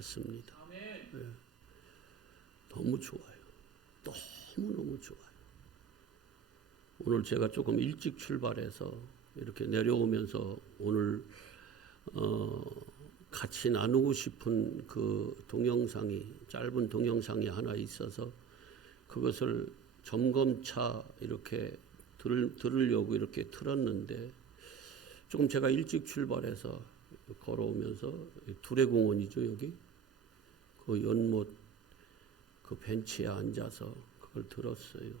같습니다. 네. 너무 좋아요. 너무너무 좋아요. 오늘 제가 조금 일찍 출발해서 이렇게 내려오면서 오늘 같이 나누고 싶은 그 동영상이, 짧은 동영상이 하나 있어서 그것을 점검차 이렇게 들으려고 이렇게 틀었는데, 조금 제가 일찍 출발해서 걸어오면서 두레공원이죠, 여기 그 연못 그 벤치에 앉아서 그걸 들었어요.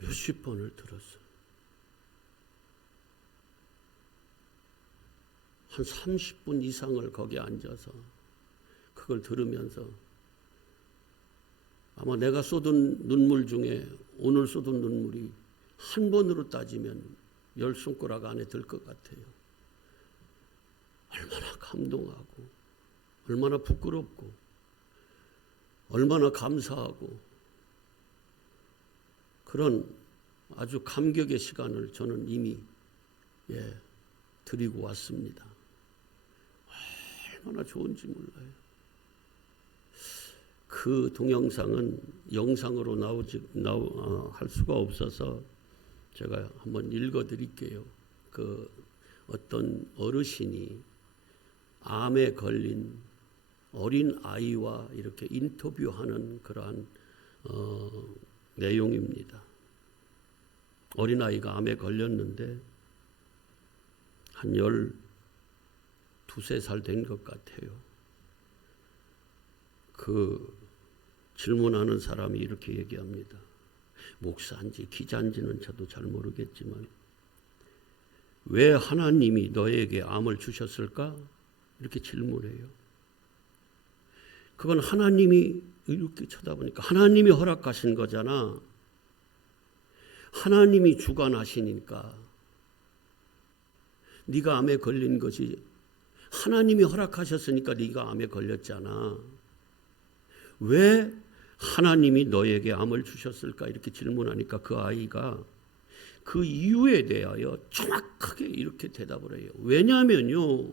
몇십 번을 들었어요. 한 30분 이상을 거기 앉아서 그걸 들으면서 아마 내가 쏟은 눈물 중에 오늘 쏟은 눈물이 한 번으로 따지면 10손가락 안에 들 것 같아요. 얼마나 감동하고 얼마나 부끄럽고 얼마나 감사하고 그런 아주 감격의 시간을 저는 이미 드리고 왔습니다. 얼마나 좋은지 몰라요. 그 동영상은 영상으로 할 수가 없어서 제가 한번 읽어드릴게요. 그 어떤 어르신이 암에 걸린 어린 아이와 이렇게 인터뷰하는 그러한 내용입니다. 어린 아이가 암에 걸렸는데 한 12~13살 된 것 같아요. 그 질문하는 사람이 이렇게 얘기합니다. 목사인지 기자인지는 저도 잘 모르겠지만 왜 하나님이 너에게 암을 주셨을까? 이렇게 질문해요. 그건 하나님이 이렇게 쳐다보니까 하나님이 허락하신 거잖아. 하나님이 주관하시니까 네가 암에 걸린 것이 하나님이 허락하셨으니까 네가 암에 걸렸잖아. 왜 하나님이 너에게 암을 주셨을까? 이렇게 질문하니까 그 아이가 그 이유에 대하여 정확하게 이렇게 대답을 해요. 왜냐하면요,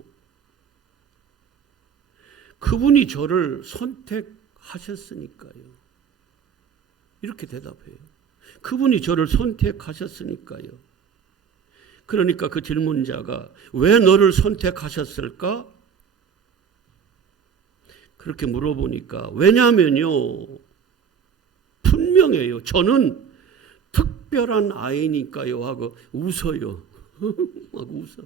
그분이 저를 선택하셨으니까요. 이렇게 대답해요. 그분이 저를 선택하셨으니까요. 그러니까 그 질문자가 왜 너를 선택하셨을까? 그렇게 물어보니까 왜냐하면요, 분명해요. 저는 특별한 아이니까요 하고 웃어요. 막 웃어.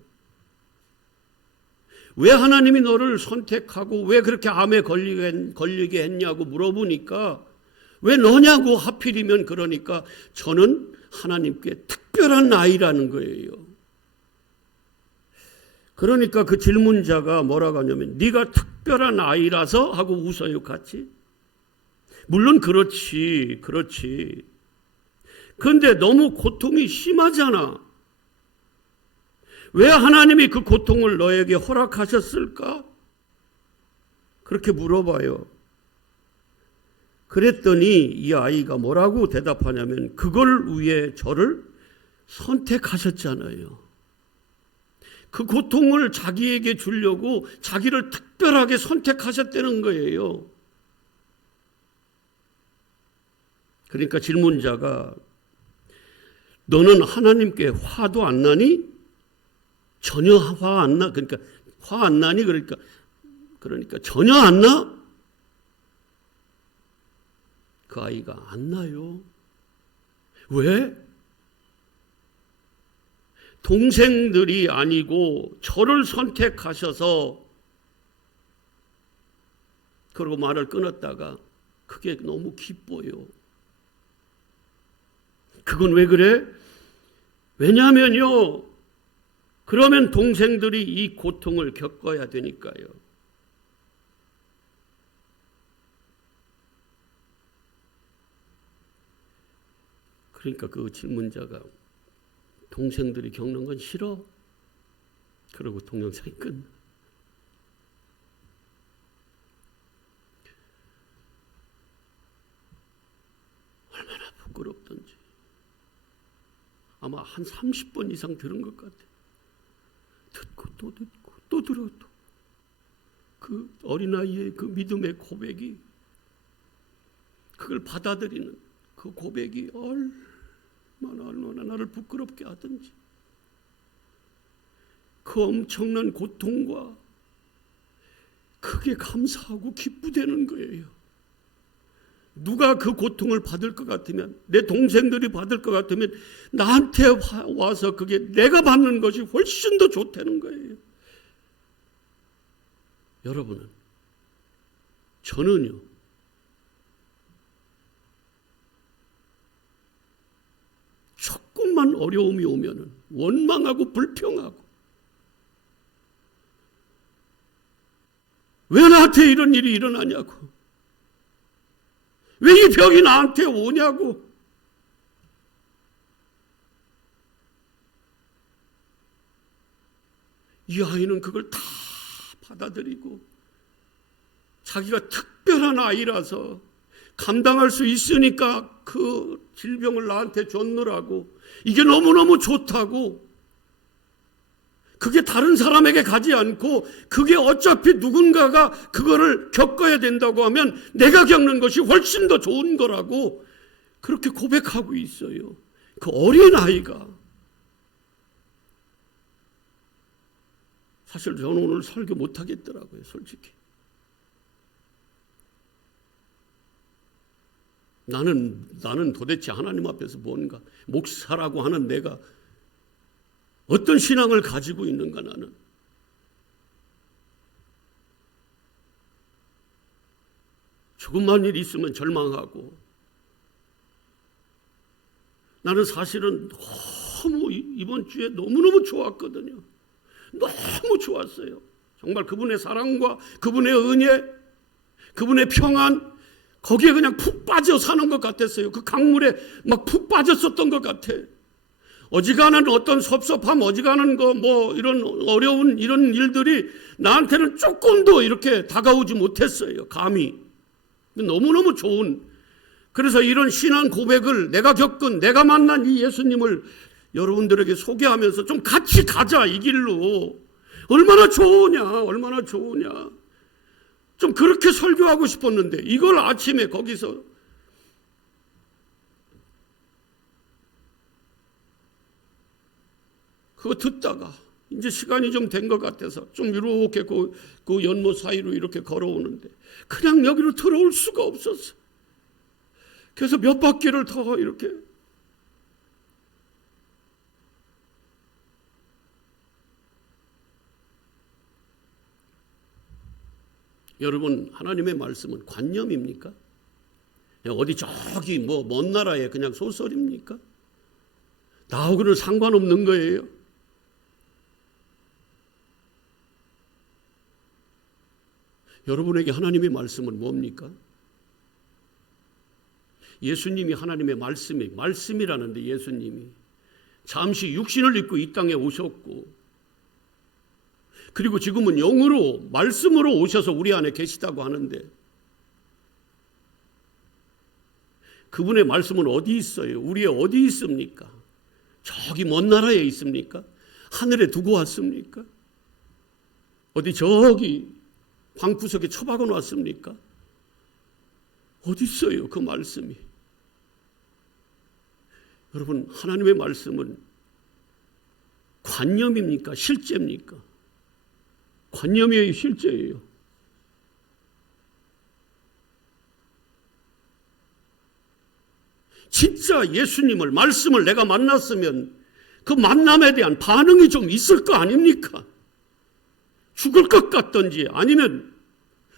왜 하나님이 너를 선택하고 왜 그렇게 암에 걸리게 했냐고 물어보니까 왜 너냐고 하필이면 그러니까 저는 하나님께 특별한 아이라는 거예요. 그러니까 그 질문자가 뭐라고 하냐면 네가 특별한 아이라서 하고 웃어요 같이. 물론 그렇지. 그런데 너무 고통이 심하잖아. 왜 하나님이 그 고통을 너에게 허락하셨을까? 그렇게 물어봐요. 그랬더니 이 아이가 뭐라고 대답하냐면 그걸 위해 저를 선택하셨잖아요. 그 고통을 자기에게 주려고 자기를 특별하게 선택하셨다는 거예요. 그러니까 질문자가 너는 하나님께 화도 안 나니? 전혀 화 안 나? 그러니까 화 안 나니? 그러니까 전혀 안 나? 그 아이가 안 나요. 왜? 동생들이 아니고 저를 선택하셔서 그러고 말을 끊었다가 그게 너무 기뻐요. 그건 왜 그래? 왜냐하면요, 그러면 동생들이 이 고통을 겪어야 되니까요. 그러니까 그 질문자가 동생들이 겪는 건 싫어? 그러고 동영상이 끝나. 얼마나 부끄럽던지. 아마 한 30번 이상 들은 것 같아. 듣고 또 듣고 또 들어도 그 어린아이의 그 믿음의 고백이, 그걸 받아들이는 그 고백이 얼마나 나를 부끄럽게 하든지, 그 엄청난 고통과 크게 감사하고 기쁘다는 거예요. 누가 그 고통을 받을 것 같으면, 내 동생들이 받을 것 같으면 나한테 와서 그게 내가 받는 것이 훨씬 더 좋다는 거예요. 여러분은, 저는요, 조금만 어려움이 오면은 원망하고 불평하고, 왜 나한테 이런 일이 일어나냐고, 왜 이 병이 나한테 오냐고. 이 아이는 그걸 다 받아들이고 자기가 특별한 아이라서 감당할 수 있으니까 그 질병을 나한테 줬느라고, 이게 너무너무 좋다고, 그게 다른 사람에게 가지 않고 그게 어차피 누군가가 그거를 겪어야 된다고 하면 내가 겪는 것이 훨씬 더 좋은 거라고 그렇게 고백하고 있어요. 그 어린 아이가. 사실 저는 오늘 설교 못 하겠더라고요, 솔직히. 나는 도대체 하나님 앞에서 뭔가, 목사라고 하는 내가 어떤 신앙을 가지고 있는가. 나는 조금만 일 있으면 절망하고, 나는 사실은 너무 이번 주에 너무너무 좋았거든요. 너무 좋았어요. 정말 그분의 사랑과 그분의 은혜, 그분의 평안, 거기에 그냥 푹 빠져 사는 것 같았어요. 그 강물에 막 푹 빠졌었던 것 같아. 어지간한 어떤 섭섭함, 어지간한 거, 이런 어려운 이런 일들이 나한테는 조금도 이렇게 다가오지 못했어요. 감히. 너무너무 좋은. 그래서 이런 신앙 고백을, 내가 겪은, 내가 만난 이 예수님을 여러분들에게 소개하면서 좀 같이 가자, 이 길로. 얼마나 좋으냐, 얼마나 좋으냐. 좀 그렇게 설교하고 싶었는데, 이걸 아침에 거기서 그거 듣다가 이제 시간이 좀 된 것 같아서 좀 이렇게 그 연못 사이로 이렇게 걸어오는데 그냥 여기로 들어올 수가 없었어. 그래서 몇 바퀴를 더 이렇게. 여러분, 하나님의 말씀은 관념입니까? 어디 저기 먼 나라에 그냥 소설입니까? 나하고는 상관없는 거예요. 여러분에게 하나님의 말씀은 뭡니까? 예수님이 하나님의 말씀이라는데, 예수님이 잠시 육신을 입고 이 땅에 오셨고, 그리고 지금은 영으로, 말씀으로 오셔서 우리 안에 계시다고 하는데, 그분의 말씀은 어디 있어요? 우리의 어디 있습니까? 저기 먼 나라에 있습니까? 하늘에 두고 왔습니까? 어디 저기 방구석에 처박아 놨습니까? 어디 있어요, 그 말씀이? 여러분, 하나님의 말씀은 관념입니까? 실제입니까? 관념이에요, 실제예요. 진짜 예수님을, 말씀을 내가 만났으면 그 만남에 대한 반응이 좀 있을 거 아닙니까? 죽을 것 같던지 아니면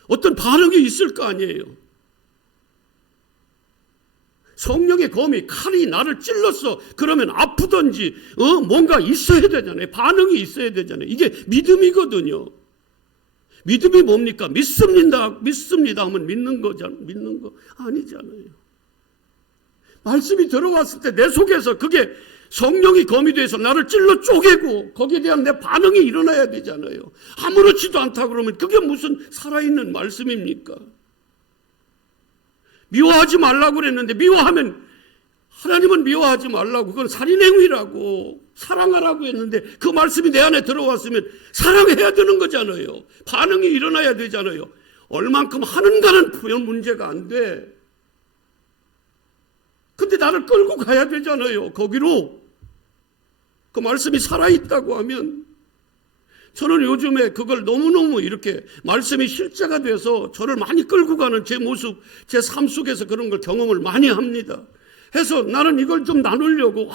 어떤 반응이 있을 거 아니에요. 성령의 검이, 칼이 나를 찔렀어. 그러면 아프던지 뭔가 있어야 되잖아요. 반응이 있어야 되잖아요. 이게 믿음이거든요. 믿음이 뭡니까? 믿습니다 하면 믿는 거 아니잖아요. 말씀이 들어왔을 때 내 속에서 그게 성령이 검이 돼서 나를 찔러 쪼개고 거기에 대한 내 반응이 일어나야 되잖아요. 아무렇지도 않다 그러면 그게 무슨 살아있는 말씀입니까? 미워하지 말라고 그랬는데 미워하면 하나님은 미워하지 말라고, 그건 살인의 행위라고, 사랑하라고 했는데 그 말씀이 내 안에 들어왔으면 사랑해야 되는 거잖아요. 반응이 일어나야 되잖아요. 얼만큼 하는가는 표현 문제가 안 돼. 근데 나를 끌고 가야 되잖아요. 거기로. 그 말씀이 살아있다고 하면, 저는 요즘에 그걸 너무너무 이렇게 말씀이 실제가 돼서 저를 많이 끌고 가는 제 모습, 제 삶 속에서 그런 걸 경험을 많이 합니다. 해서 나는 이걸 좀 나누려고,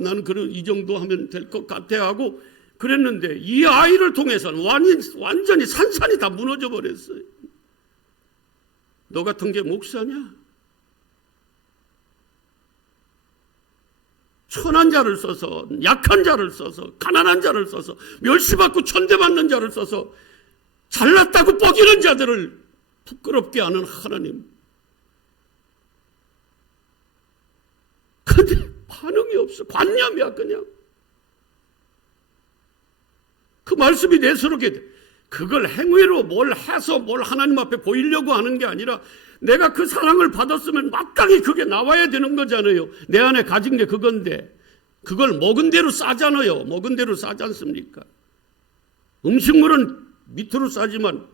나는 그런 이 정도 하면 될 것 같아 하고 그랬는데, 이 아이를 통해서는 완전히 산산이 다 무너져 버렸어요. 너 같은 게 목사냐? 천한 자를 써서, 약한 자를 써서, 가난한 자를 써서, 멸시받고 천대받는 자를 써서 잘났다고 뻐기는 자들을 부끄럽게 하는 하나님. 근데 반응이 없어. 관념이야 그냥. 그 말씀이 내스럽게 돼. 그걸 행위로 뭘 해서 뭘 하나님 앞에 보이려고 하는 게 아니라, 내가 그 사랑을 받았으면 마땅히 그게 나와야 되는 거잖아요. 내 안에 가진 게 그건데, 그걸 먹은 대로 싸잖아요. 먹은 대로 싸지 않습니까? 음식물은 밑으로 싸지만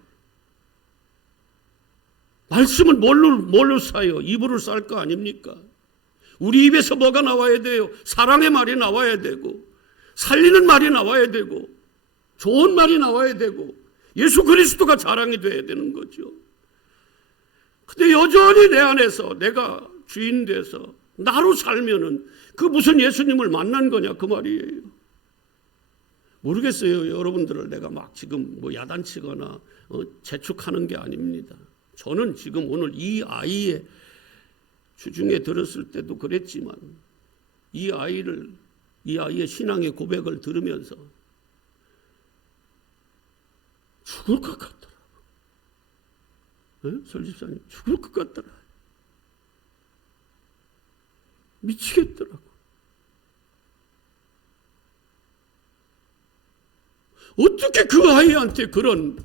말씀은 뭘로 싸요? 입으로 쌀 거 아닙니까? 우리 입에서 뭐가 나와야 돼요? 사랑의 말이 나와야 되고, 살리는 말이 나와야 되고, 좋은 말이 나와야 되고, 예수 그리스도가 자랑이 돼야 되는 거죠. 근데 여전히 내 안에서 내가 주인 돼서 나로 살면은 그 무슨 예수님을 만난 거냐 그 말이에요. 모르겠어요. 여러분들을 내가 막 지금 뭐 야단치거나 재촉하는 게 아닙니다. 저는 지금 오늘 이 아이의 주중에 들었을 때도 그랬지만, 이 아이의 신앙의 고백을 들으면서 죽을 것 같더라고. 설집사님, 죽을 것 같더라. 미치겠더라고. 어떻게 그 아이한테 그런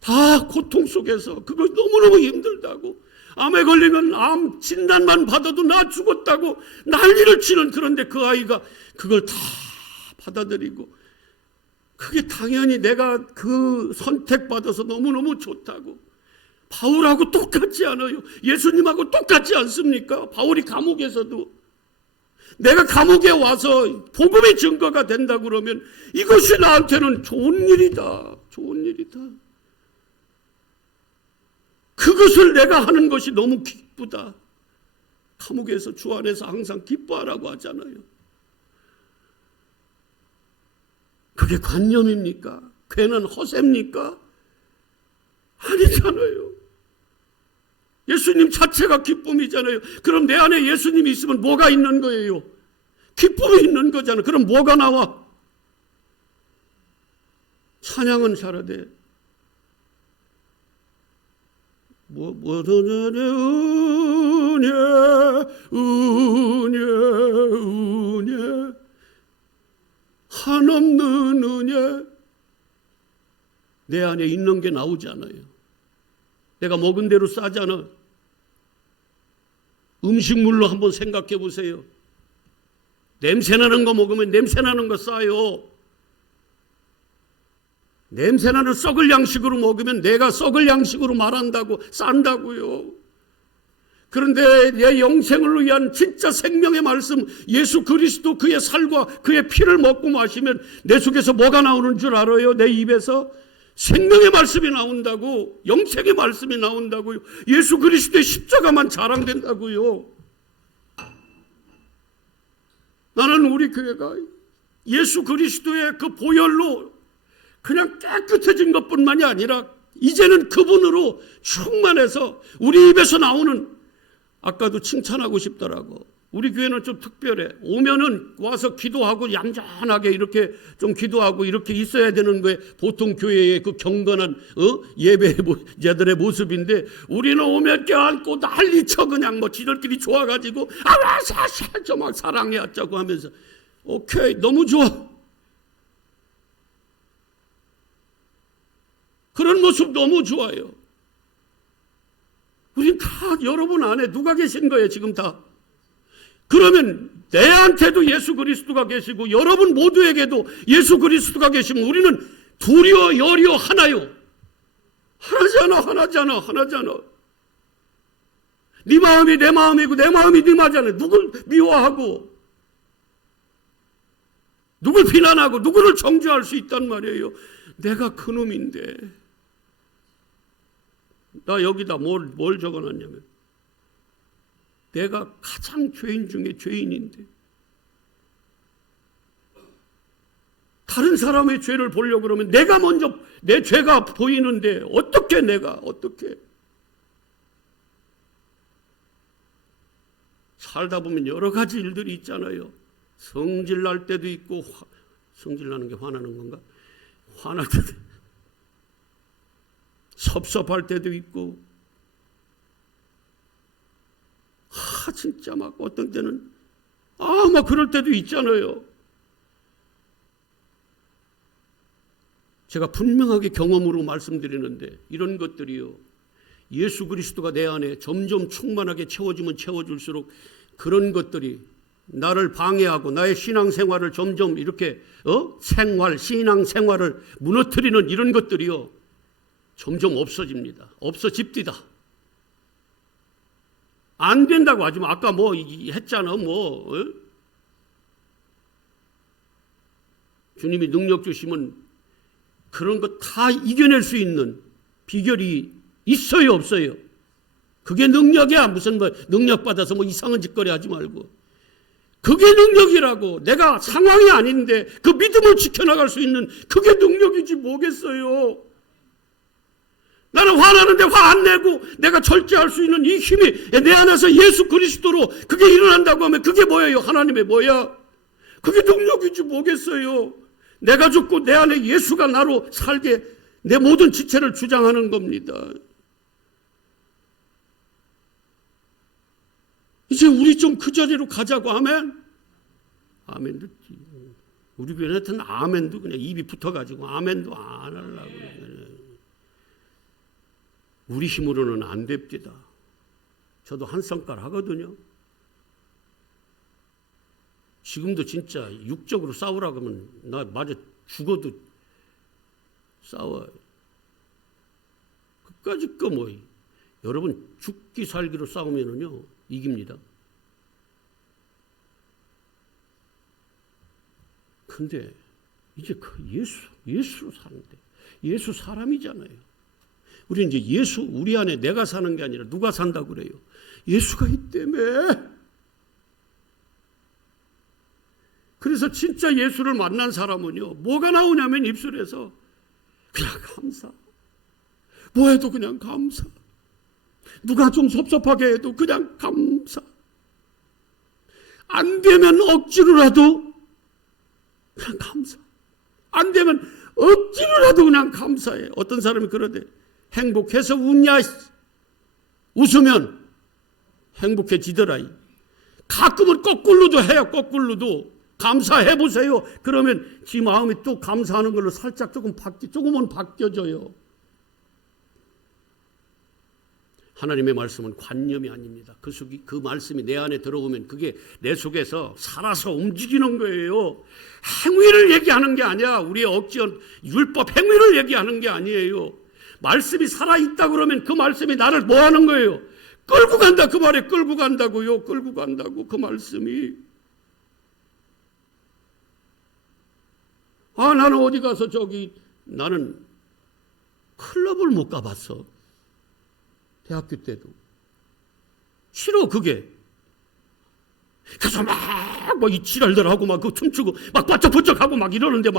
다 고통 속에서 그걸 너무너무 힘들다고, 암에 걸리면 암 진단만 받아도 나 죽었다고 난리를 치는, 그런데 그 아이가 그걸 다 받아들이고, 그게 당연히 내가 그 선택받아서 너무너무 좋다고. 바울하고 똑같지 않아요? 예수님하고 똑같지 않습니까? 바울이 감옥에서도, 내가 감옥에 와서 복음의 증거가 된다 그러면 이것이 나한테는 좋은 일이다. 좋은 일이다. 그것을 내가 하는 것이 너무 기쁘다. 감옥에서 주 안에서 항상 기뻐하라고 하잖아요. 그게 관념입니까? 괜한 허세입니까? 아니잖아요. 예수님 자체가 기쁨이잖아요. 그럼 내 안에 예수님이 있으면 뭐가 있는 거예요? 기쁨이 있는 거잖아요. 그럼 뭐가 나와? 찬양은 잘하되 은혜 한없는 은혜, 내 안에 있는 게 나오잖아요. 내가 먹은 대로 싸잖아. 음식물로 한번 생각해 보세요. 냄새나는 거 먹으면 냄새나는 거 싸요. 냄새나는 썩을 양식으로 먹으면 내가 썩을 양식으로 말한다고 싼다고요. 그런데 내 영생을 위한 진짜 생명의 말씀, 예수 그리스도 그의 살과 그의 피를 먹고 마시면 내 속에서 뭐가 나오는 줄 알아요? 내 입에서 생명의 말씀이 나온다고, 영생의 말씀이 나온다고요. 예수 그리스도의 십자가만 자랑된다고요. 나는 우리 교회가 예수 그리스도의 그 보혈로 그냥 깨끗해진 것뿐만이 아니라 이제는 그분으로 충만해서 우리 입에서 나오는, 아까도 칭찬하고 싶더라고. 우리 교회는 좀 특별해. 오면은 와서 기도하고 얌전하게 이렇게 좀 기도하고 이렇게 있어야 되는 거에 보통 교회의 그 경건한 예배자들의 모습인데, 우리는 오면 껴안고 난리쳐 그냥 뭐 지들끼리 좋아가지고 아와사샤 막 사랑해 하자고 하면서 오케이 너무 좋아. 그런 모습 너무 좋아요. 우린 다 여러분 안에 누가 계신 거예요 지금 다? 그러면 내한테도 예수 그리스도가 계시고 여러분 모두에게도 예수 그리스도가 계시면 우리는 둘이요 열이요 하나요. 하나잖아. 네 마음이 내 마음이고 내 마음이 네 마음이잖아. 누굴 미워하고 누굴 비난하고 누구를 정죄할 수 있단 말이에요. 내가 그놈인데. 나 여기다 뭘 적어놨냐면 내가 가장 죄인 중에 죄인인데 다른 사람의 죄를 보려고 그러면 내가 먼저 내 죄가 보이는데 어떻게 살다 보면 여러 가지 일들이 있잖아요. 성질 날 때도 있고 성질 나는 게 화나는 건가? 화날 때도 섭섭할 때도 있고 진짜 막 어떤 때는 막 그럴 때도 있잖아요. 제가 분명하게 경험으로 말씀드리는데 이런 것들이요. 예수 그리스도가 내 안에 점점 충만하게 채워지면 채워질수록 그런 것들이 나를 방해하고 나의 신앙생활을 점점 이렇게 신앙생활을 무너뜨리는 이런 것들이요. 점점 없어집니다. 안 된다고 하지 마. 아까 했잖아. 주님이 능력 주시면 그런 거 다 이겨낼 수 있는 비결이 있어요, 없어요? 그게 능력이야. 무슨 능력 받아서 이상한 짓거리 하지 말고. 그게 능력이라고. 내가 상황이 아닌데 그 믿음을 지켜나갈 수 있는 그게 능력이지 뭐겠어요. 나는 화나는데 화 안 내고 내가 절제할 수 있는 이 힘이 내 안에서 예수 그리스도로 그게 일어난다고 하면 그게 뭐예요? 하나님의 뭐야? 그게 능력이지 뭐겠어요. 내가 죽고 내 안에 예수가 나로 살게 내 모든 지체를 주장하는 겁니다. 이제 우리 좀 그 자리로 가자고. 아멘. 아멘도 우리 교회한테는 아멘도 그냥 입이 붙어가지고 아멘도 안 하려고. 우리 힘으로는 안 됩니다. 저도 한 성깔 하거든요. 지금도 진짜 육적으로 싸우라고 하면 나 맞아 죽어도 싸워요. 끝까지 여러분 죽기 살기로 싸우면은요 이깁니다. 근데 이제 예수로 사는데 예수 사람이잖아요. 우리 이제 우리 안에 내가 사는 게 아니라 누가 산다고 그래요? 예수가 있다며. 그래서 진짜 예수를 만난 사람은요, 뭐가 나오냐면 입술에서 그냥 감사. 뭐 해도 그냥 감사. 누가 좀 섭섭하게 해도 그냥 감사. 안 되면 억지로라도 그냥 감사. 안 되면 억지로라도 그냥 감사해. 어떤 사람이 그러대. 행복해서 웃냐? 웃으면 행복해지더라. 가끔은 거꾸로도 해요. 거꾸로도. 감사해보세요. 그러면 지 마음이 또 감사하는 걸로 살짝 조금은 바뀌어져요. 하나님의 말씀은 관념이 아닙니다. 그 말씀이 내 안에 들어오면 그게 내 속에서 살아서 움직이는 거예요. 행위를 얘기하는 게 아니야. 우리의 율법 행위를 얘기하는 게 아니에요. 말씀이 살아있다 그러면 그 말씀이 나를 뭐 하는 거예요? 끌고 간다. 그 말에 끌고 간다고요. 끌고 간다고 그 말씀이. 나는 어디 가서 나는 클럽을 못 가봤어. 대학교 때도. 싫어, 그게. 그래서 이 지랄들 하고 그 춤추고 바짝바짝 하고 이러는데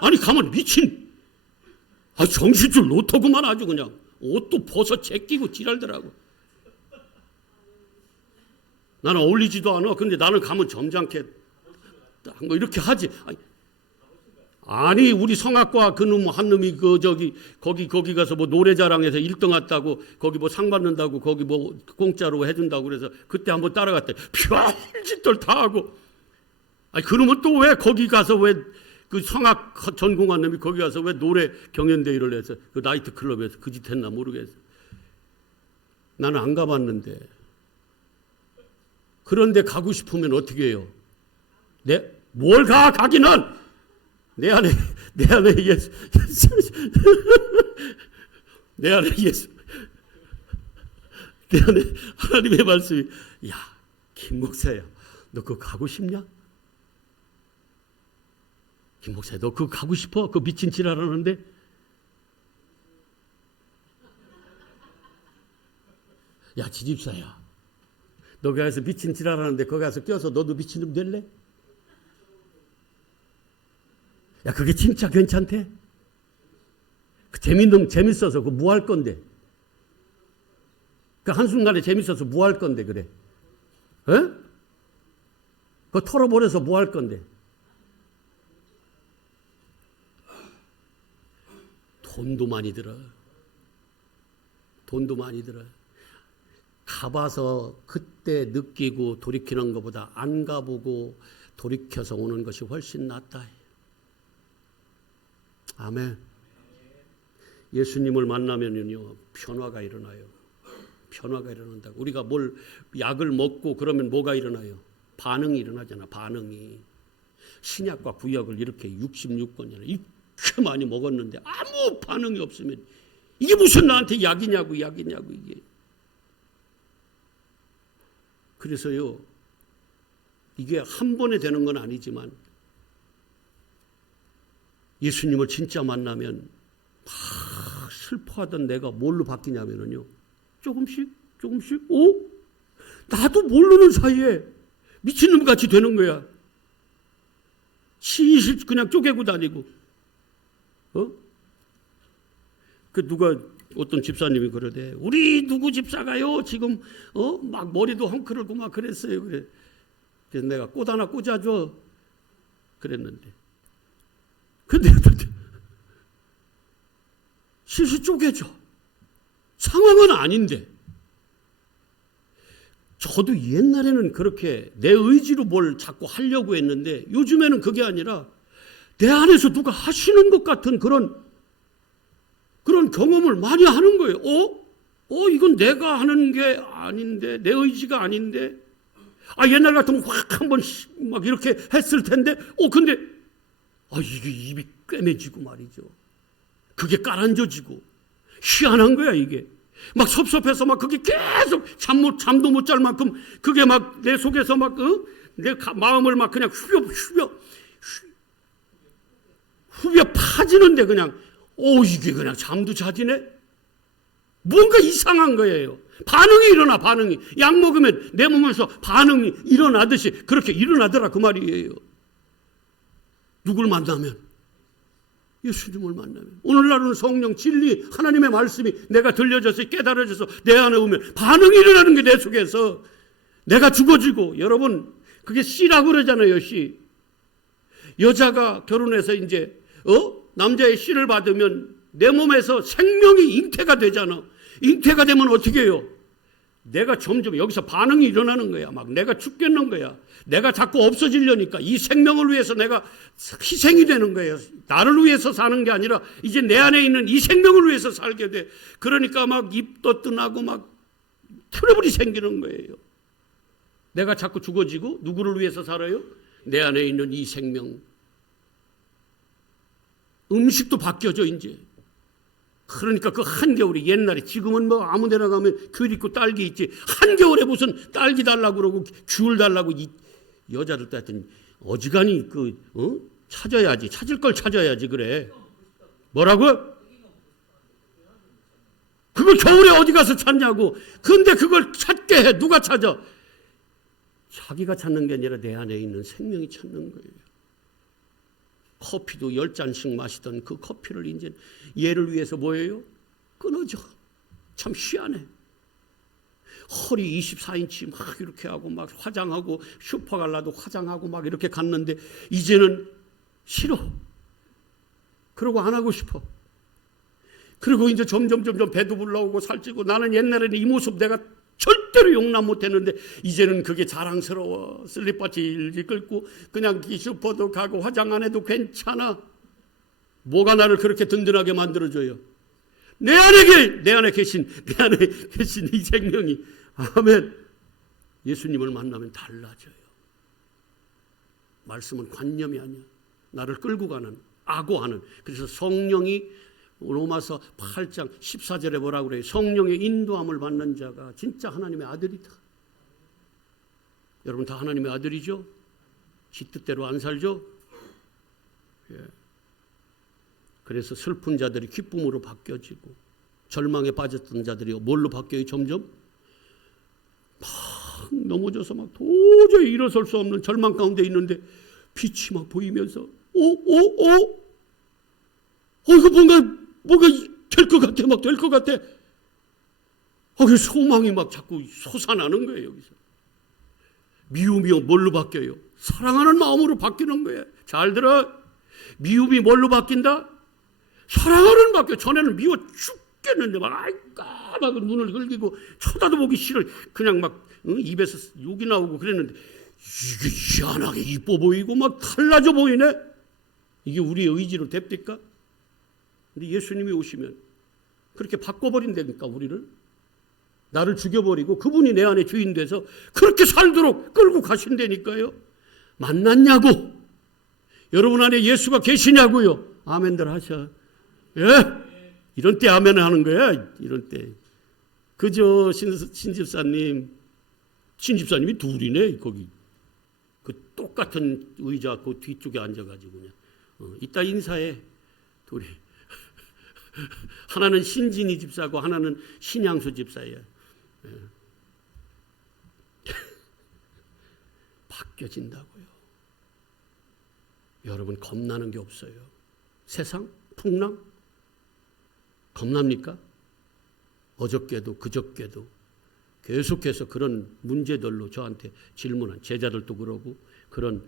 아니, 가만 미친. 정신줄 놓더구만 아주 그냥. 옷도 벗어 제끼고 지랄들 하고. 나는 어울리지도 않아. 근데 나는 가면 점잖게 이렇게 하지. 아니 우리 성악과 그놈 한 놈이 거기 가서 노래자랑에서 1등 왔다고 거기 상 받는다고 거기 공짜로 해준다고 그래서 그때 한번 따라갔대. 별짓들 다 하고. 그놈은 또 왜 거기 가서 왜 그 성악 전공한 놈이 거기 가서 왜 노래 경연대회를 해서 그 나이트 클럽에서 그 짓 했나 모르겠어. 나는 안 가봤는데 그런데 가고 싶으면 어떻게 해요? 뭘 가기는 내 안에 예수 내 안에 예수 내 안에 하나님의 말씀이 야 김 목사야 너 그거 가고 싶냐? 김 목사야 너 그거 가고 싶어? 그거 미친 지랄하는데 야 지집사야 너 거기 가서 미친 지랄하는데 거기 가서 껴서 너도 미친놈 될래? 야 그게 진짜 괜찮대? 재밌어서 그 뭐 할 건데? 그 한순간에 재밌어서 뭐 할 건데 그래? 에? 그거 털어버려서 뭐 할 건데? 돈도 많이 들어. 돈도 많이 들어. 가봐서 그때 느끼고 돌이키는 것보다 안 가보고 돌이켜서 오는 것이 훨씬 낫다. 아멘. 예수님을 만나면요 변화가 일어나요. 변화가 일어난다고. 우리가 뭘 약을 먹고 그러면 뭐가 일어나요? 반응이 일어나잖아. 반응이. 신약과 구약을 이렇게 66권이나 이렇게 많이 먹었는데 아무 반응이 없으면 이게 무슨 나한테 약이냐고 이게. 그래서요 이게 한 번에 되는 건 아니지만 예수님을 진짜 만나면 막 슬퍼하던 내가 뭘로 바뀌냐면요 조금씩 나도 모르는 사이에 미친놈같이 되는 거야. 시실 그냥 쪼개고 다니고 그 누가 어떤 집사님이 그러대. 우리 누구 집사가요 지금 막 머리도 헝클고 막 그랬어요. 그래. 그래서 내가 꽃 하나 꽂아줘 그랬는데 근데 실수 쪼개져. 상황은 아닌데. 저도 옛날에는 그렇게 내 의지로 뭘 자꾸 하려고 했는데 요즘에는 그게 아니라 내 안에서 누가 하시는 것 같은 그런 경험을 많이 하는 거예요. 이건 내가 하는 게 아닌데 내 의지가 아닌데 옛날 같으면 확 한번 막 이렇게 했을 텐데 근데 이게 입이 꿰매지고 말이죠. 그게 깔아앉아지고 희한한 거야 이게. 막 섭섭해서 막 그게 계속 잠도 못 잘 만큼 그게 막 내 속에서 막 내 마음을 막 그냥 후벼 파지는데 그냥 이게 그냥 잠도 자지네. 뭔가 이상한 거예요. 반응이 일어나. 반응이 약 먹으면 내 몸에서 반응이 일어나듯이 그렇게 일어나더라 그 말이에요. 누굴 만나면? 예수님을 만나면. 오늘날은 성령 진리 하나님의 말씀이 내가 들려져서 깨달아져서 내 안에 오면 반응이 일어나는 게 내 속에서 내가 죽어지고. 여러분 그게 씨라고 그러잖아요. 씨. 여자가 결혼해서 이제 남자의 씨를 받으면 내 몸에서 생명이 잉태가 되잖아. 잉태가 되면 어떻게 해요? 내가 점점 여기서 반응이 일어나는 거야. 막 내가 죽겠는 거야. 내가 자꾸 없어지려니까 이 생명을 위해서 내가 희생이 되는 거예요. 나를 위해서 사는 게 아니라 이제 내 안에 있는 이 생명을 위해서 살게 돼. 그러니까 막 입도 뜬하고 막 트러블이 생기는 거예요. 내가 자꾸 죽어지고 누구를 위해서 살아요? 내 안에 있는 이 생명. 음식도 바뀌어져 이제. 그러니까 그 한겨울이 옛날에 지금은 뭐 아무 데나 가면 귤 있고 딸기 있지. 한겨울에 무슨 딸기 달라고 그러고 귤 달라고 이 여자들도 하여튼 어지간히 찾아야지. 찾을 걸 찾아야지 그래. 뭐라고? 그걸 겨울에 어디 가서 찾냐고. 근데 그걸 찾게 해. 누가 찾아? 자기가 찾는 게 아니라 내 안에 있는 생명이 찾는 거예요. 커피도 10잔씩 마시던 그 커피를 이제 얘를 위해서 뭐예요? 끊어져. 참 희한해. 허리 24인치 막 이렇게 하고 막 화장하고 슈퍼 갈라도 화장하고 막 이렇게 갔는데 이제는 싫어. 그러고 안 하고 싶어. 그리고 이제 점점 배도 불러오고 살찌고 나는 옛날에는 이 모습 내가 절대로 용납 못했는데 이제는 그게 자랑스러워. 슬리퍼 질질 끌고 그냥 슈퍼도 가고 화장 안 해도 괜찮아. 뭐가 나를 그렇게 든든하게 만들어줘요? 내 안에 계신 이 생명이. 아멘. 예수님을 만나면 달라져요. 말씀은 관념이 아니야. 나를 끌고 가는, 악오하는. 그래서 성령이 로마서 8장 14절에 뭐라고 그래요? 성령의 인도함을 받는 자가 진짜 하나님의 아들이다. 여러분 다 하나님의 아들이죠? 지 뜻대로 안 살죠? 예. 그래서 슬픈 자들이 기쁨으로 바뀌어지고 절망에 빠졌던 자들이 뭘로 바뀌어요? 점점 막 넘어져서 막 도저히 일어설 수 없는 절망 가운데 있는데 빛이 막 보이면서 이거 뭔가 될 것 같아. 막 될 것 같아. 그 소망이 막 자꾸 솟아나는 거예요. 여기서 미움이 뭘로 바뀌어요? 사랑하는 마음으로 바뀌는 거예요. 잘 들어. 미움이 뭘로 바뀐다? 사랑하는 바뀌어. 전에는 미워 죽겠는데 막 까맣게 눈을 흘기고 쳐다도 보기 싫어. 그냥 막 입에서 욕이 나오고 그랬는데 이게 희한하게 이뻐 보이고 막 달라져 보이네. 이게 우리의 의지로 됩니까? 근데 예수님이 오시면 그렇게 바꿔버린다니까. 우리를 나를 죽여버리고 그분이 내 안에 주인 돼서 그렇게 살도록 끌고 가신다니까요. 만났냐고? 여러분 안에 예수가 계시냐고요? 아멘들 하셔. 예? 이런 때 아멘 하는 거야. 이런 때. 그저 신집사님이 둘이네. 거기 그 똑같은 의자 그 뒤쪽에 앉아가지고 그냥 이따 인사해. 둘이. 하나는 신진이 집사고 하나는 신양수 집사예요. 예. 바뀌어진다고요. 여러분 겁나는 게 없어요. 세상? 풍랑? 겁납니까? 어저께도 그저께도 계속해서 그런 문제들로 저한테 질문한 제자들도 그러고 그런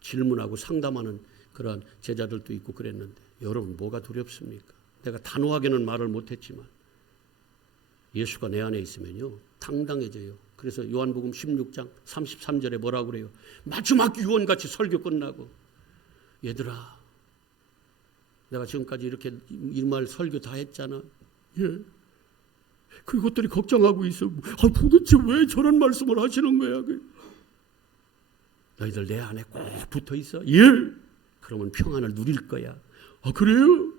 질문하고 상담하는 그런 제자들도 있고 그랬는데 여러분 뭐가 두렵습니까? 내가 단호하게는 말을 못했지만 예수가 내 안에 있으면요 당당해져요. 그래서 요한복음 16장 33절에 뭐라고 그래요? 마지막 유언같이 설교 끝나고 얘들아 내가 지금까지 이렇게 이 말 설교 다 했잖아. 예. 그것들이 걱정하고 있어. 도대체 왜 저런 말씀을 하시는 거야? 너희들 내 안에 꼭 붙어 있어. 예. 그러면 평안을 누릴 거야. 그래요?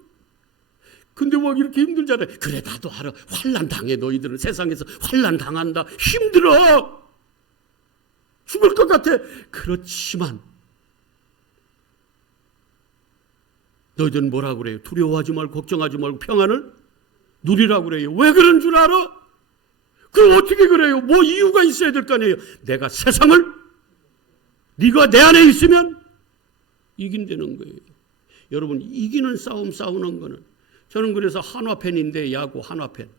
근데 막 이렇게 힘들잖아요. 그래 나도 알아. 환난 당해. 너희들은 세상에서 환난 당한다. 힘들어. 죽을 것 같아. 그렇지만 너희들은 뭐라고 그래요? 두려워하지 말고 걱정하지 말고 평안을 누리라고 그래요. 왜 그런 줄 알아? 그럼 어떻게 그래요? 뭐 이유가 있어야 될 거 아니에요. 내가 세상을 네가 내 안에 있으면 이긴다는 거예요. 여러분 이기는 싸움 싸우는 거는 저는 그래서 한화팬인데 야구 한화팬.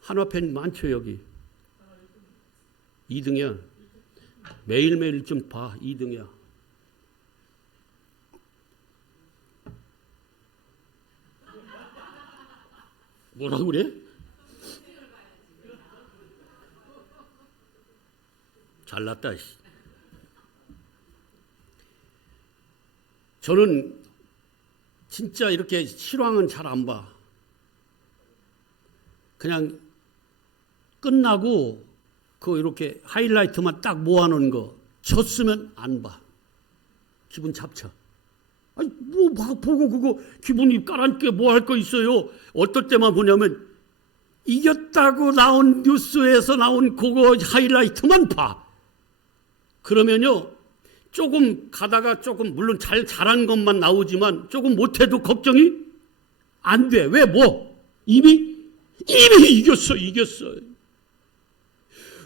한화팬 많죠 여기. 2등이야. 매일매일 좀 봐. 2등이야. 뭐라고 그래? 잘났다. 저는 진짜 이렇게 실황은 잘 안 봐. 그냥 끝나고 그 이렇게 하이라이트만 딱 모아놓은 거 졌으면 안 봐. 기분 잡쳐. 아니 뭐 막 보고 그거 기분이 까란게 뭐 할 거 있어요. 어떨 때만 보냐면 이겼다고 나온 뉴스에서 나온 그거 하이라이트만 봐. 그러면요 조금 가다가 조금 물론 잘한 것만 나오지만 조금 못해도 걱정이 안 돼. 왜 뭐 이미 이겼어.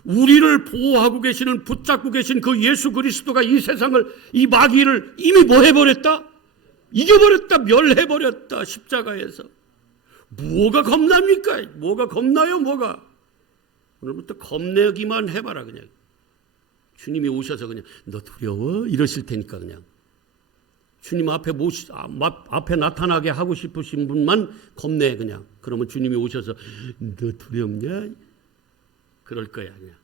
우리를 보호하고 계시는 붙잡고 계신 그 예수 그리스도가 이 세상을 이 마귀를 이미 뭐 해버렸다? 이겨버렸다. 멸해버렸다. 십자가에서. 뭐가 겁납니까? 뭐가 겁나요? 뭐가? 오늘부터 겁내기만 해봐라 그냥. 주님이 오셔서 그냥 너 두려워? 이러실 테니까 그냥. 주님 앞에 나타나게 하고 싶으신 분만 겁내 그냥. 그러면 주님이 오셔서 너 두렵냐? 그럴 거야 그냥.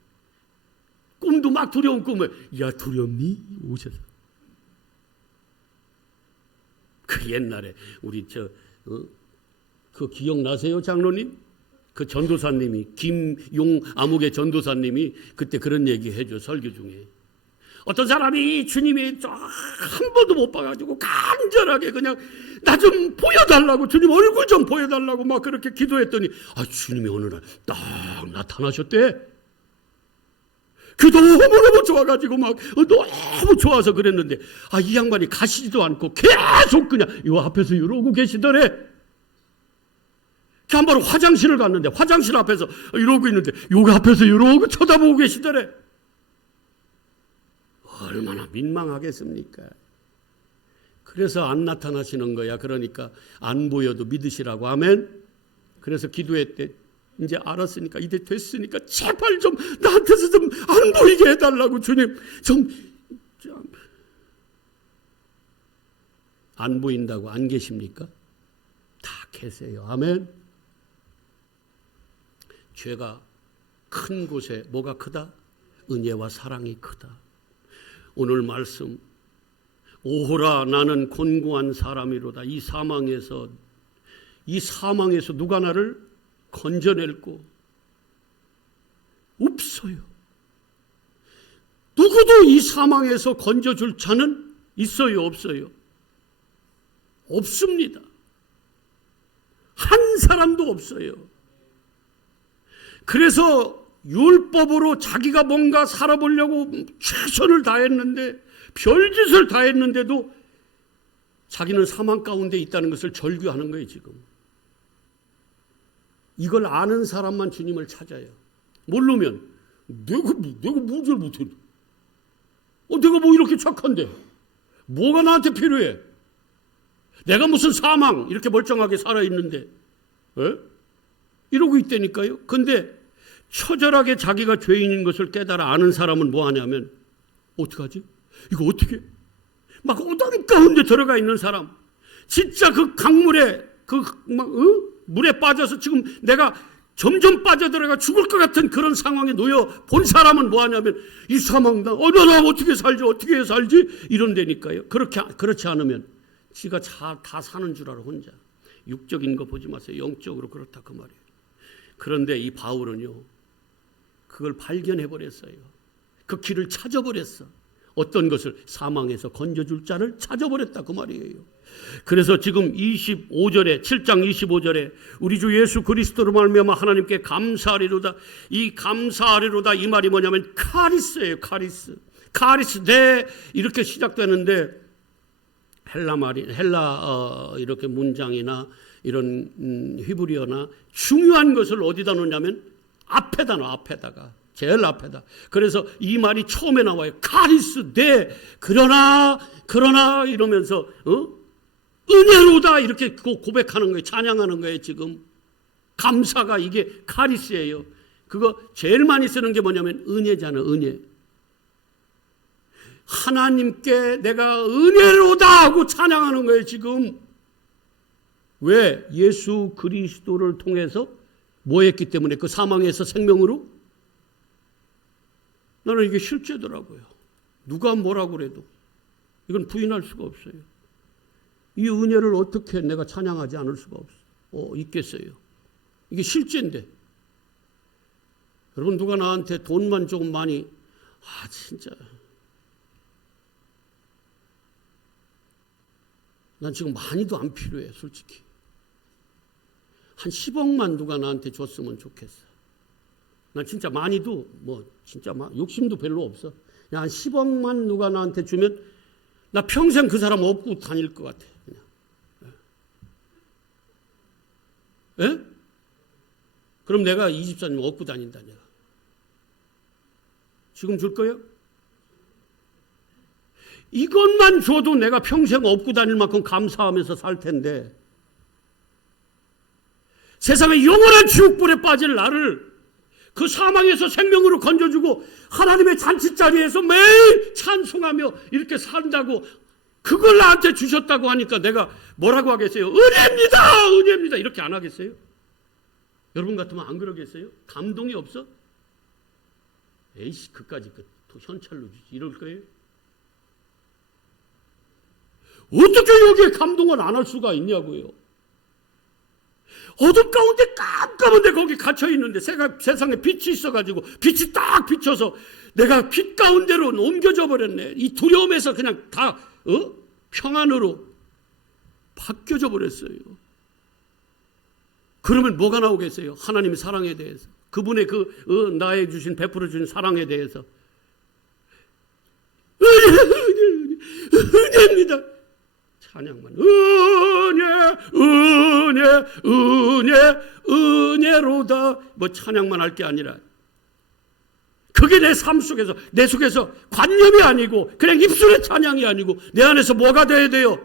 꿈도 막 두려운 꿈을 야 두렵니? 오셔서. 그 옛날에 우리 그 기억나세요 장로님? 그 전도사님이 김용 아무개 전도사님이 그때 그런 얘기 해줘. 설교 중에 어떤 사람이 주님이 한 번도 못 봐가지고 간절하게 그냥 나 좀 보여달라고, 주님 얼굴 좀 보여달라고 막 그렇게 기도했더니 주님이 어느 날 딱 나타나셨대. 그 너무너무 좋아가지고 막 너무 좋아서 그랬는데 이 양반이 가시지도 않고 계속 그냥 요 앞에서 이러고 계시더래. 한 번 화장실을 갔는데 화장실 앞에서 이러고 있는데 여기 앞에서 이러고 쳐다보고 계시더래. 얼마나 민망하겠습니까? 그래서 안 나타나시는 거야. 그러니까 안 보여도 믿으시라고. 아멘. 그래서 기도했대. 이제 알았으니까, 이제 됐으니까 제발 좀 나한테서 좀 안 보이게 해달라고. 주님 좀 안 보인다고 안 계십니까? 다 계세요. 아멘. 죄가 큰 곳에 뭐가 크다? 은혜와 사랑이 크다. 오늘 말씀, 오호라 나는 곤고한 사람이로다. 이 사망에서 누가 나를 건져낼고 없어요. 누구도 이 사망에서 건져줄 자는 있어요, 없어요? 없습니다. 한 사람도 없어요. 그래서 율법으로 자기가 뭔가 살아보려고 최선을 다했는데, 별짓을 다했는데도 자기는 사망 가운데 있다는 것을 절규하는 거예요. 지금 이걸 아는 사람만 주님을 찾아요. 모르면 내가 뭐 잘못해? 내가 뭐 이렇게 착한데 뭐가 나한테 필요해? 내가 무슨 사망 이렇게 멀쩡하게 살아있는데 이러고 있다니까요. 근데 처절하게 자기가 죄인인 것을 깨달아 아는 사람은 뭐 하냐면 어떡하지? 이거 어떻게? 막 어둠 가운데 들어가 있는 사람, 진짜 그 강물에 물에 빠져서 지금 내가 점점 빠져들어가 죽을 것 같은 그런 상황에 놓여 본 사람은 뭐 하냐면 이 사망 나 어떻게 살지 이런다니까요. 그렇지 않으면 지가 다 사는 줄 알아. 혼자 육적인 거 보지 마세요. 영적으로 그렇다 그 말이에요. 그런데 이 바울은요, 그걸 발견해 버렸어요. 그 길을 찾아버렸어. 어떤 것을? 사망에서 건져줄 자를 찾아버렸다 그 말이에요. 그래서 지금 25절에 7장 25절에 우리 주 예수 그리스도로 말미암아 하나님께 감사하리로다. 이 감사하리로다 이 말이 뭐냐면 카리스예요. 카리스 데 이렇게 시작되는데 헬라 이렇게 문장이나 이런 히브리어나 중요한 것을 어디다 놓냐면 앞에다 놔. 앞에다가 제일 앞에다. 그래서 이 말이 처음에 나와요. 카리스 데 그러나 이러면서 은혜로다 이렇게 고백하는 거예요. 찬양하는 거예요. 지금 감사가 이게 카리스예요. 그거 제일 많이 쓰는 게 뭐냐면 은혜잖아. 은혜. 하나님께 내가 은혜로다 하고 찬양하는 거예요. 지금 왜? 예수 그리스도를 통해서 뭐 했기 때문에? 그 사망에서 생명으로? 나는 이게 실제더라고요. 누가 뭐라고 그래도 이건 부인할 수가 없어요. 이 은혜를 어떻게 내가 찬양하지 않을 수가 있겠어요. 이게 실제인데. 여러분, 누가 나한테 돈만 조금 많이 진짜 난 지금 많이도 안 필요해. 솔직히 한 10억만 누가 나한테 줬으면 좋겠어. 난 진짜 많이도 진짜 욕심도 별로 없어. 한 10억만 누가 나한테 주면 나 평생 그 사람 업고 다닐 것 같아. 그냥. 예? 그럼 내가 이 집사님 업고 다닌다. 내가 지금 줄 거예요? 이것만 줘도 내가 평생 업고 다닐 만큼 감사하면서 살 텐데, 세상에 영원한 지옥불에 빠질 나를 그 사망에서 생명으로 건져주고 하나님의 잔치자리에서 매일 찬송하며 이렇게 산다고, 그걸 나한테 주셨다고 하니까 내가 뭐라고 하겠어요? 은혜입니다 이렇게 안 하겠어요? 여러분 같으면 안 그러겠어요? 감동이 없어? 에이씨 그까짓 현찰로 주지 이럴 거예요? 어떻게 여기에 감동을 안 할 수가 있냐고요. 어둠 가운데 깜깜한데 거기 갇혀 있는데 세상에 빛이 있어가지고 빛이 딱 비쳐서 내가 빛 가운데로 옮겨져 버렸네. 이 두려움에서 그냥 다 평안으로 바뀌어져 버렸어요. 그러면 뭐가 나오겠어요? 하나님의 사랑에 대해서, 그분의 나에 주신 베풀어 주신 사랑에 대해서 은혜입니다. 찬양만 은혜로다 뭐 찬양만 할 게 아니라 그게 내 삶 속에서 내 속에서 관념이 아니고 그냥 입술의 찬양이 아니고 내 안에서 뭐가 돼야 돼요?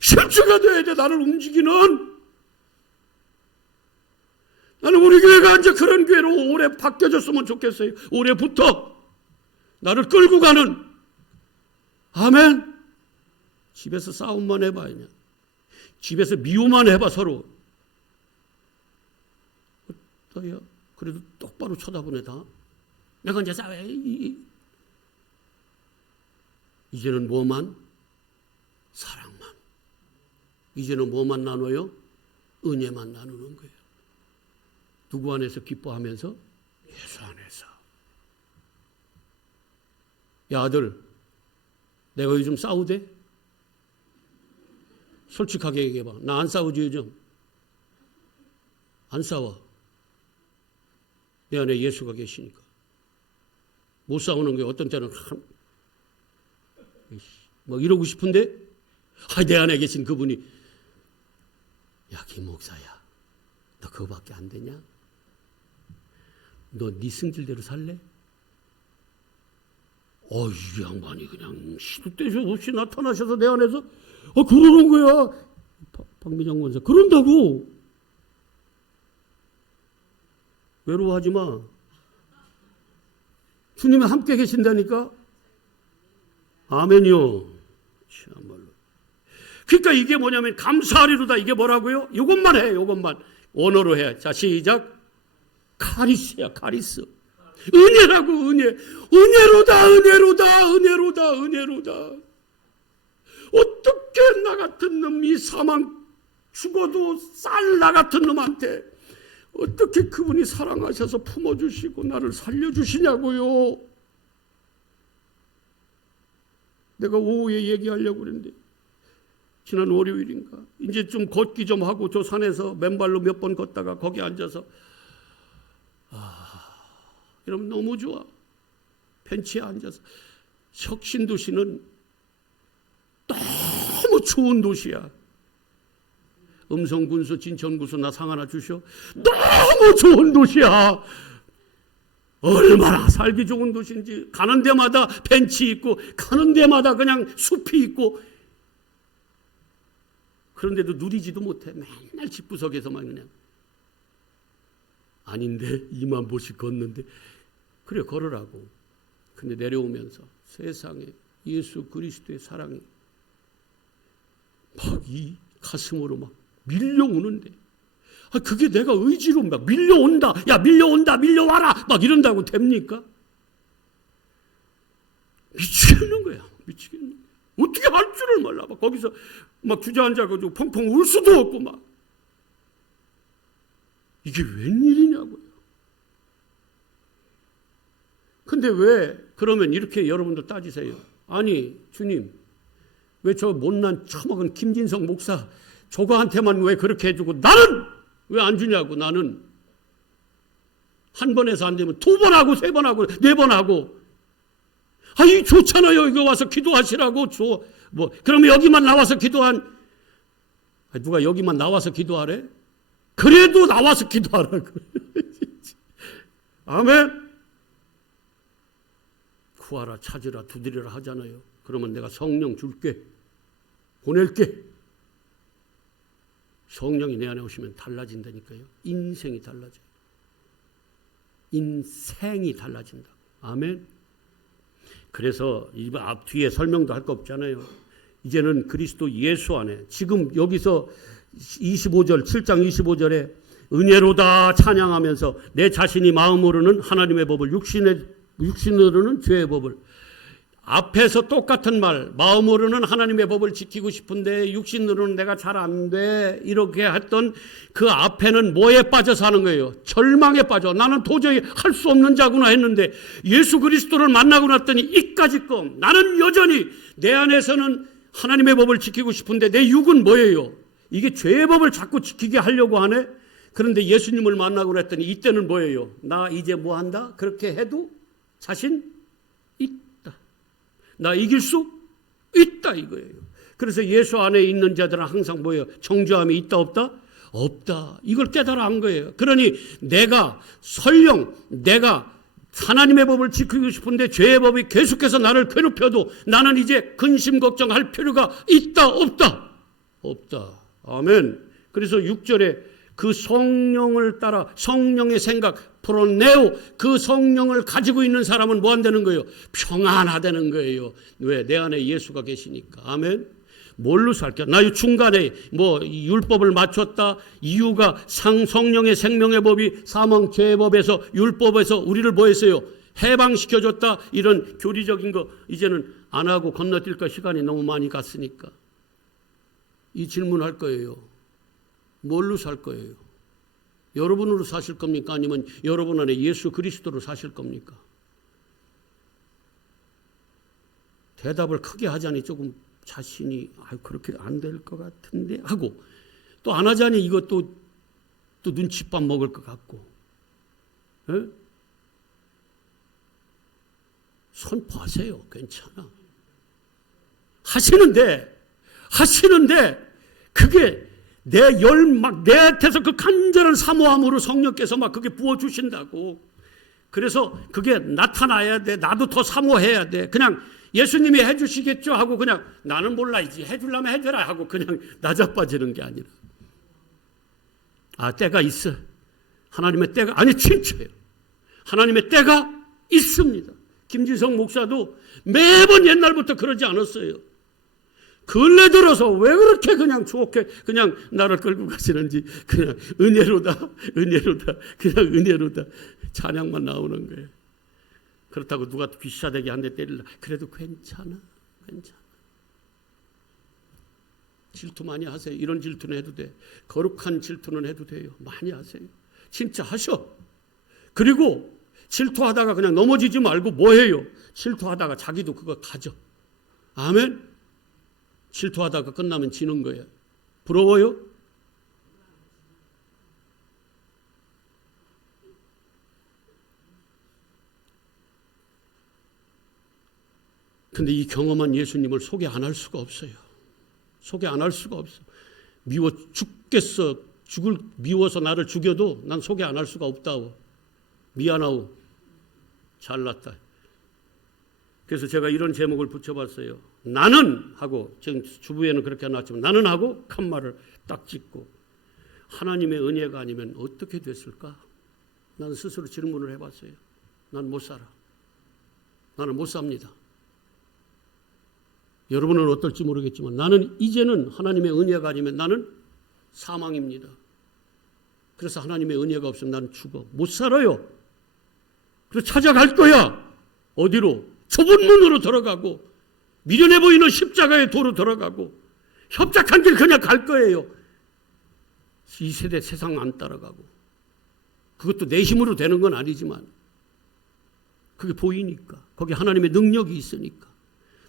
실체가 돼야 돼. 나를 움직이는. 나는 우리 교회가 이제 그런 교회로 오래 바뀌어졌으면 좋겠어요. 올해부터 나를 끌고 가는. 아멘. 집에서 싸움만 해봐. 그냥. 집에서 미움만 해봐 서로. 어떠야? 그래도 똑바로 쳐다보네 다. 내가 이제 싸워. 이제는 뭐만? 사랑만. 이제는 뭐만 나눠요? 은혜만 나누는 거예요. 누구 안에서 기뻐하면서? 예수 안에서. 야 아들, 내가 요즘 싸우대? 솔직하게 얘기해봐. 나 안 싸우지 요즘? 안 싸워. 내 안에 예수가 계시니까. 못 싸우는 게 어떤 때는 뭐 이러고 싶은데 내 안에 계신 그분이 야 김 목사야, 너 그거밖에 안 되냐? 너 네 승질대로 살래? 이 양반이 그냥 시도 때도 없이 나타나셔서 내 안에서 그러는 거야. 박미장 원사 그런다고. 외로워하지 마. 주님이 함께 계신다니까. 아멘이요. 참말로. 그러니까 이게 뭐냐면 감사하리로다. 이게 뭐라고요? 이것만 해. 이것만 원어로 해. 자 시작. 카리스야. 카리스. 은혜라고. 은혜. 은혜로다. 은혜로다. 은혜로다. 은혜로다. 어떻게 나 같은 놈이 사망 죽어도 쌀 나 같은 놈한테 어떻게 그분이 사랑하셔서 품어주시고 나를 살려주시냐고요. 내가 오후에 얘기하려고 그랬는데 지난 월요일인가 이제 좀 걷기 좀 하고 저 산에서 맨발로 몇 번 걷다가 거기 앉아서 이러면 너무 좋아. 벤치에 앉아서. 혁신도시는 너무 좋은 도시야. 음성군수, 진천군수 나 상 하나 주셔. 너무 좋은 도시야. 얼마나 살기 좋은 도시인지. 가는 데마다 벤치 있고 가는 데마다 그냥 숲이 있고 그런데도 누리지도 못해. 맨날 집구석에서만 그냥. 아닌데 2만 보씩 걷는데 그래 걸으라고. 근데 내려오면서 세상에 예수 그리스도의 사랑이 막 이 가슴으로 막 밀려오는데 그게 내가 의지로 막 밀려온다. 야 밀려온다. 밀려와라. 막 이런다고 됩니까? 미치겠는 거야. 미치겠는 거야. 어떻게 할 줄을 몰라. 막 거기서 막 주저앉아가지고 펑펑 울 수도 없고 막. 이게 웬일이냐고요. 근데 왜 그러면 이렇게 여러분도 따지세요. 아니 주님 왜 저 못난 처먹은 김진성 목사 저거한테만 왜 그렇게 해주고 나는 왜 안 주냐고. 나는 한 번에서 안 되면 2번 하고 3번 하고 4번 하고. 이 좋잖아요. 이거 와서 기도하시라고 줘. 뭐 그러면 여기만 나와서 기도한 누가 여기만 나와서 기도하래? 그래도 나와서 기도하라고. 아멘. 구하라 찾으라 두드리라 하잖아요. 그러면 내가 성령 줄게. 보낼게. 성령이 내 안에 오시면 달라진다니까요. 인생이 달라져요. 인생이 달라진다. 아멘. 그래서 앞 뒤에 설명도 할 거 없잖아요. 이제는 그리스도 예수 안에 지금 여기서 25절 7장 25절에 은혜로다 찬양하면서 내 자신이 마음으로는 하나님의 법을 육신으로는 죄의 법을 앞에서 똑같은 말, 마음으로는 하나님의 법을 지키고 싶은데 육신으로는 내가 잘 안 돼, 이렇게 했던 그 앞에는 뭐에 빠져서 하는 거예요? 절망에 빠져. 나는 도저히 할 수 없는 자구나 했는데 예수 그리스도를 만나고 났더니 이까짓 것, 나는 여전히 내 안에서는 하나님의 법을 지키고 싶은데 내 육은 뭐예요? 이게 죄의 법을 자꾸 지키게 하려고 하네. 그런데 예수님을 만나고 그랬더니 이때는 뭐예요? 나 이제 뭐 한다? 그렇게 해도 자신 있다. 나 이길 수 있다 이거예요. 그래서 예수 안에 있는 자들은 항상 뭐예요? 정죄함이 있다 없다? 없다. 이걸 깨달아 한 거예요. 그러니 내가 설령 내가 하나님의 법을 지키고 싶은데 죄의 법이 계속해서 나를 괴롭혀도 나는 이제 근심 걱정할 필요가 있다 없다? 없다. 아멘. 그래서 6절에 그 성령을 따라 성령의 생각 프로네오, 그 성령을 가지고 있는 사람은 뭐 한다는 거예요? 평안하다는 거예요. 왜? 내 안에 예수가 계시니까. 아멘. 뭘로 살게? 나 중간에 뭐 율법을 맞췄다. 이유가 성령의 생명의 법이 사망 죄의 법에서 율법에서 우리를 뭐 했어요? 해방시켜줬다. 이런 교리적인 거 이제는 안 하고 건너뛸까? 시간이 너무 많이 갔으니까. 이 질문할 거예요. 뭘로 살 거예요? 여러분으로 사실 겁니까? 아니면 여러분 안에 예수 그리스도로 사실 겁니까? 대답을 크게 하자니 조금 자신이 그렇게 안 될 것 같은데 하고 또 안 하자니 이것도 또 눈칫밥 먹을 것 같고. 에? 선포하세요. 괜찮아. 하시는데 그게 내 앞에서 그 간절한 사모함으로 성령께서 막 그게 부어주신다고. 그래서 그게 나타나야 돼. 나도 더 사모해야 돼. 그냥 예수님이 해주시겠죠 하고 그냥 나는 몰라야지. 해주려면 해줘라 하고 그냥 나자빠지는 게 아니라. 때가 있어. 하나님의 때가, 아니, 진짜예요. 하나님의 때가 있습니다. 김지성 목사도 매번 옛날부터 그러지 않았어요. 근래 들어서 왜 그렇게 그냥 좋게 그냥 나를 끌고 가시는지 그냥 은혜로다 그냥 은혜로다 찬양만 나오는 거예요. 그렇다고 누가 귀시자되게 한 대 때릴라 그래도 괜찮아. 질투 많이 하세요. 이런 질투는 해도 돼. 거룩한 질투는 해도 돼요. 많이 하세요. 진짜 하셔. 그리고 질투하다가 그냥 넘어지지 말고 뭐 해요? 질투하다가 자기도 그거 가져. 아멘. 질투하다가 끝나면 지는 거예요. 부러워요? 근데 이 경험한 예수님을 소개 안 할 수가 없어요. 소개 안 할 수가 없어. 미워 죽겠어. 미워서 나를 죽여도 난 소개 안 할 수가 없다고. 미안하고 잘났다. 그래서 제가 이런 제목을 붙여봤어요. 나는 하고, 지금 주부에는 그렇게 안 나왔지만 나는 하고 칸말을 딱 찍고 하나님의 은혜가 아니면 어떻게 됐을까? 나는 스스로 질문을 해봤어요. 난 못 살아. 나는 못 삽니다. 여러분은 어떨지 모르겠지만 나는 이제는 하나님의 은혜가 아니면 나는 사망입니다. 그래서 하나님의 은혜가 없으면 나는 죽어. 못 살아요. 그래서 찾아갈 거야. 어디로? 좁은 문으로 들어가고 미련해 보이는 십자가의 도로 들어가고 협착한 길 그냥 갈 거예요. 이 세대 세상 안 따라가고. 그것도 내 힘으로 되는 건 아니지만 그게 보이니까. 거기 하나님의 능력이 있으니까.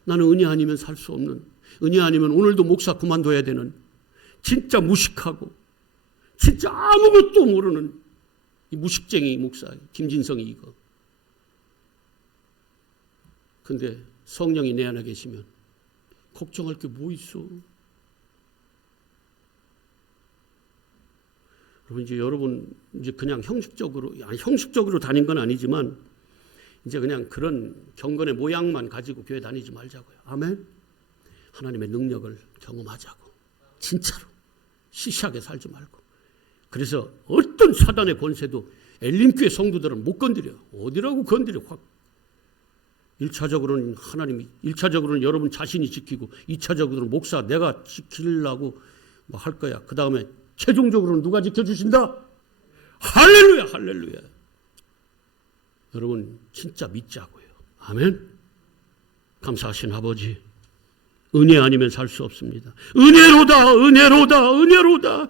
나는 은혜 아니면 살 수 없는, 은혜 아니면 오늘도 목사 그만둬야 되는, 진짜 무식하고 진짜 아무것도 모르는 이 무식쟁이 목사 김진성이 이거. 근데 성령이 내 안에 계시면 걱정할 게 뭐 있어? 여러분 이제 그냥 형식적으로 다닌 건 아니지만 이제 그냥 그런 경건의 모양만 가지고 교회 다니지 말자고요. 아멘. 하나님의 능력을 경험하자고. 진짜로 시시하게 살지 말고. 그래서 어떤 사단의 권세도 엘림교회 성도들은 못 건드려. 어디라고 건드려. 확. 1차적으로는 여러분 자신이 지키고 2차적으로는 목사 내가 지키려고 뭐 할 거야. 그 다음에 최종적으로는 누가 지켜주신다? 할렐루야, 할렐루야. 여러분 진짜 믿자고요. 아멘. 감사하신 아버지, 은혜 아니면 살 수 없습니다. 은혜로다, 은혜로다, 은혜로다.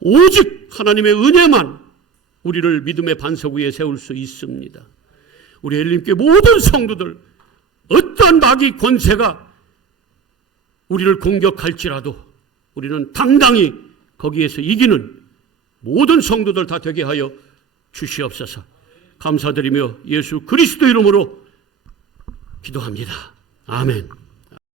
오직 하나님의 은혜만 우리를 믿음의 반석 위에 세울 수 있습니다. 우리 엘림교회 모든 성도들, 어떠한 마귀 권세가 우리를 공격할지라도 우리는 당당히 거기에서 이기는 모든 성도들 다 되게 하여 주시옵소서. 감사드리며 예수 그리스도 이름으로 기도합니다. 아멘.